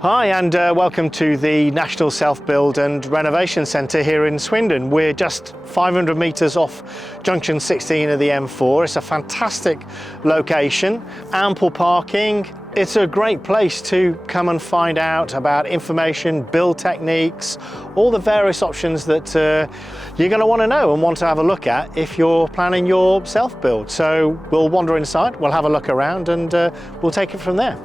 Hi and welcome to the National Self-Build and Renovation Centre here in Swindon. We're just 500 metres off junction 16 of the M4. It's a fantastic location, ample parking. It's a great place to come and find out about information, build techniques, all the various options that you're going to want to know and want to have a look at if you're planning your self-build. So we'll wander inside, we'll have a look around and we'll take it from there.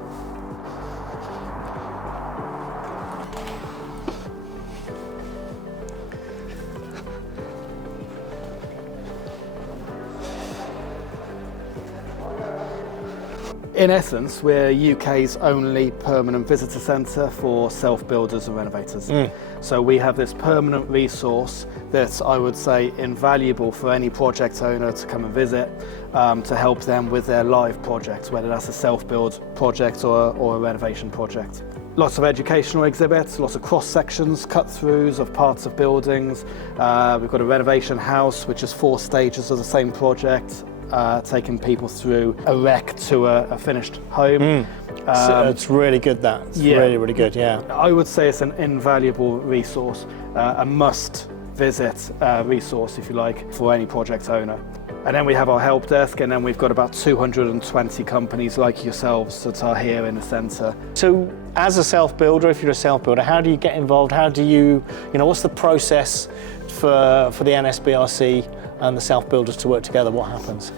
In essence, we're UK's only permanent visitor centre for self-builders and renovators. So we have this permanent resource that I would say invaluable for any project owner to come and visit to help them with their live projects, whether that's a self-build project or a renovation project. Lots of educational exhibits, lots of cross-sections, cut-throughs of parts of buildings. We've got a renovation house, which is 4 stages of the same project. Taking people through a wreck to a finished home. So it's really good, that. It's really good, yeah. I would say it's an invaluable resource, a must-visit resource, if you like, for any project owner. And then we have our help desk, and then we've got about 220 companies like yourselves that are here in the centre. So as a self-builder, if you're a self-builder, how do you get involved? How do you what's the process for the NSBRC and the self-builders to work together? What happens?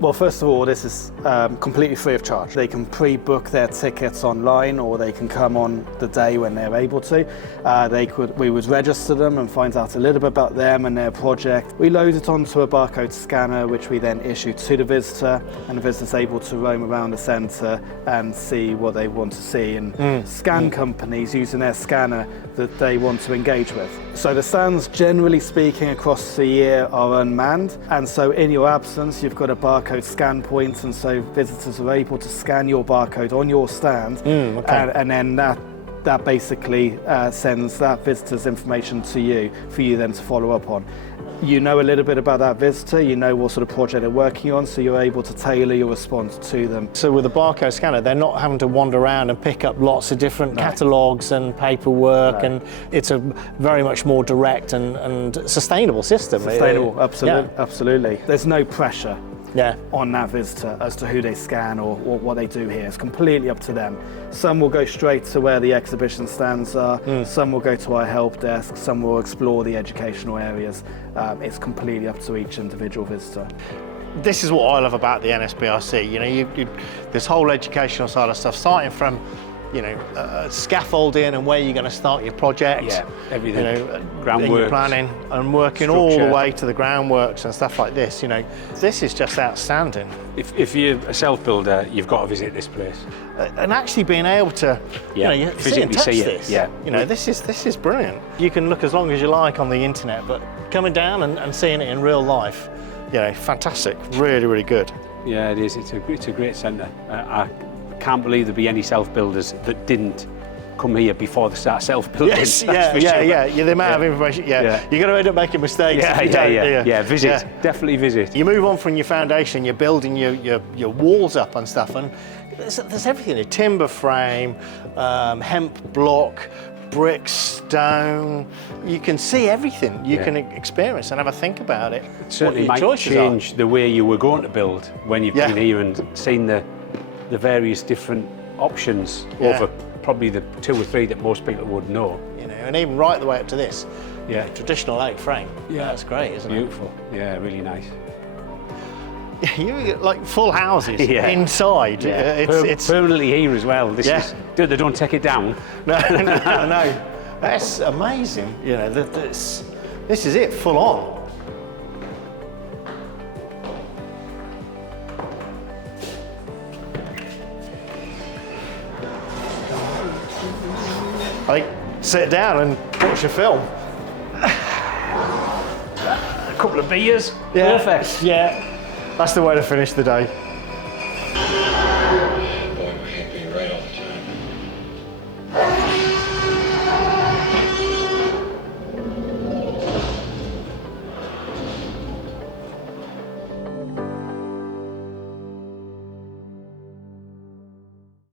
Well, first of all, this is completely free of charge. They can pre-book their tickets online, or they can come on the day when they're able to. We would register them and find out a little bit about them and their project. We load it onto a barcode scanner, which we then issue to the visitor, and the visitor's able to roam around the centre and see what they want to see and scan companies using their scanner that they want to engage with. So the stands, generally speaking, across the year are unmanned, and so in your absence, you've got a barcode scan point, and so visitors are able to scan your barcode on your stand, and then that basically sends that visitor's information to you for you then to follow up on. You know a little bit about that visitor, you know what sort of project they're working on, so you're able to tailor your response to them. So with a barcode scanner, they're not having to wander around and pick up lots of different catalogues and paperwork, and it's a very much more direct and sustainable system. Sustainable, absolutely. There's no pressure on that visitor as to who they scan or what they do here. It's completely up to them. Some will go straight to where the exhibition stands are, some will go to our help desk, some will explore the educational areas. It's completely up to each individual visitor. This is what I love about the NSBRC. This whole educational side of stuff, starting from scaffolding and where you're going to start your project. Yeah, everything. Groundworks, planning and working all the way to the groundworks and stuff like this. This is just outstanding. If you're a self-builder, you've got to visit this place. And actually being able to, physically see it. This. This is brilliant. You can look as long as you like on the internet, but coming down and seeing it in real life, fantastic. Really, really good. Yeah, it is. It's a great centre. I can't believe there'd be any self-builders that didn't come here before they start self-building. Yes, the amount of information. You're going to end up making mistakes. Visit. Definitely visit. You move on from your foundation, you're building your walls up and stuff, and there's everything: a timber frame, hemp block, brick, stone. You can see everything. You can experience and have a think about it. It certainly might change the way you were going to build when you've been here and seen the various different options over probably the 2 or 3 that most people would know. And even right the way up to this. Traditional oak frame. That's great, isn't it? Beautiful. Yeah, really nice. You get like full houses inside. It's permanently here as well. They don't take it down. No. That's amazing. This is it, full on. Sit down and watch a film. A couple of beers. Perfect. That's the way to finish the day.